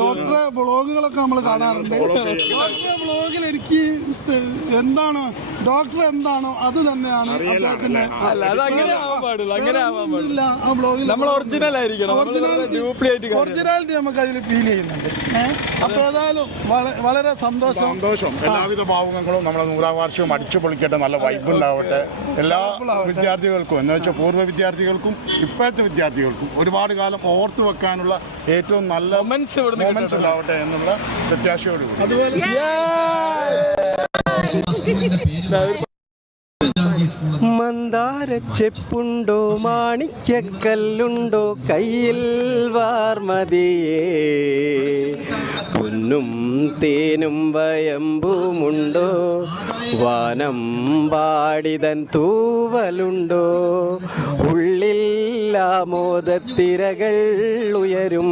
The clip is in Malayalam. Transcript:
ഡോക്ടറെ വ്ളോഗുകളൊക്കെ നമ്മൾ കാണാറുണ്ട്. ഡോക്ടറെ വ്ളോഗിൽ എനിക്ക് എന്താണ് ഡോക്ടർ എന്താണോ അത് തന്നെയാണ് അദ്ദേഹത്തിന്റെ. ഒറിജിനാലിറ്റി നമുക്ക് അതിൽ ഫീൽ ചെയ്യുന്നുണ്ട്. അപ്പൊ ഏതായാലും വളരെ സന്തോഷം. എല്ലാവിധ ഭാവുകങ്ങളും നമ്മളെ 100ാം വാർഷികം അടിച്ചു പൊളിക്കട്ടെ, നല്ല വൈബ് ഉണ്ടാവട്ടെ എല്ലാ വിദ്യാർത്ഥികൾക്കും, എന്ന് വെച്ചാൽ പൂർവ്വ വിദ്യാർത്ഥികൾക്കും ഇപ്പോഴത്തെ വിദ്യാർത്ഥികൾക്കും ഒരുപാട് കാലം ഓർത്തു വെക്കാനുള്ള ഏറ്റവും നല്ല മൊമെന്റ്സ് ഉണ്ടാവട്ടെ എന്നുള്ള പ്രത്യാശയോടുകൂടി. അതുപോലെ മന്ദാരച്ചെപ്പുണ്ടോ മാണിക്യക്കല്ലുണ്ടോ കയ്യിൽ വാർമതിയേ, പൊന്നും തേനും വയമ്പുമുണ്ടോ വാനം പാടിതൻ തൂവലുണ്ടോ, ഉള്ളിൽ ആമോദത്തിരകൾ ഉയരും